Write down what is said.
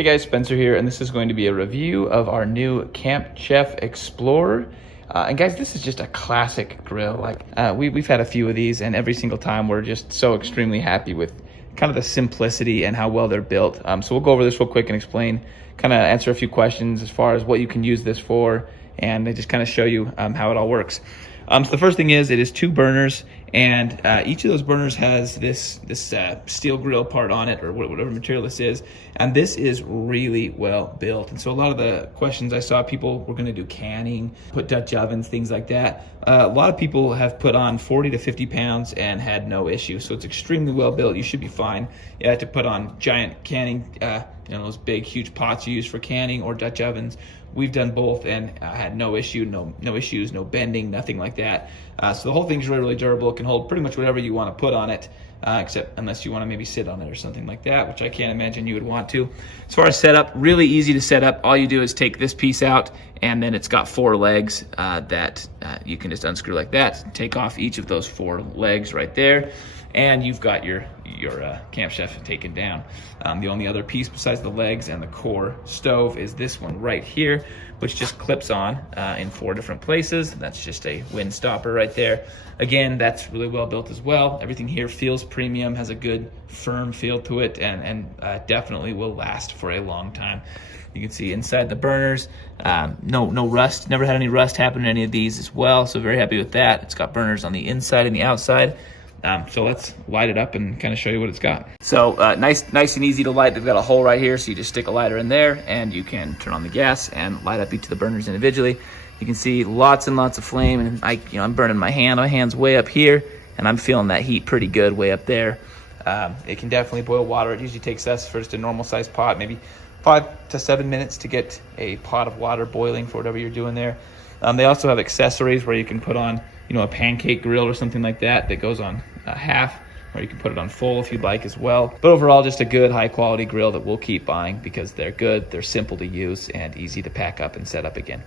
Hey guys, Spencer here, and this is going to be a review of our new Camp Chef Explorer. And guys, this is just a classic grill. We've had a few of these, and every single time we're just so extremely happy with kind of the simplicity and how well they're built. So we'll go over this real quick and explain, kind of answer a few questions as far as what you can use this for, and just kind of show you how it all works. So the first thing is, it is 2 burners, and each of those burners has this steel grill part on it, or whatever material this is, and this is really well built. And so a lot of the questions I saw, people were going to do canning, put Dutch ovens, things like that. A lot of people have put on 40 to 50 pounds and had no issue, so it's extremely well built. You should be fine. You have to put on giant canning, those big huge pots you use for canning, or Dutch ovens. We've done both and had no issue, no issues, no bending, nothing like that. So the whole thing's really, really durable. It can hold pretty much whatever you want to put on it, except unless you want to maybe sit on it or something like that, which I can't imagine you would want to. As far as setup, really easy to set up. All you do is take this piece out, and then it's got 4 legs that you can just unscrew like that. Take off each of those 4 legs right there, and you've got your Camp Chef taken down. The only other piece besides the legs and the core stove is this one right here, which just clips on in 4 different places. That's just a wind stopper right there. Again, that's really well built as well. Everything here feels premium, has a good firm feel to it, and definitely will last for a long time. You can see inside the burners, no rust, never had any rust happen in any of these as well, so very happy with that. It's got burners on the inside and the outside. So let's light it up and kind of show you what it's got. So nice and easy to light. They've got a hole right here, so you just stick a lighter in there, and you can turn on the gas and light up each of the burners individually. You can see lots and lots of flame, and I'm burning my hand. My hand's way up here, and I'm feeling that heat pretty good way up there. It can definitely boil water. It usually takes us, for just a normal sized pot, maybe 5 to 7 minutes to get a pot of water boiling for whatever you're doing there. They also have accessories where you can put on, a pancake grill or something like that goes on half, or you can put it on full if you'd like as well. But overall, just a good high quality grill that we'll keep buying because they're good, they're simple to use, and easy to pack up and set up again.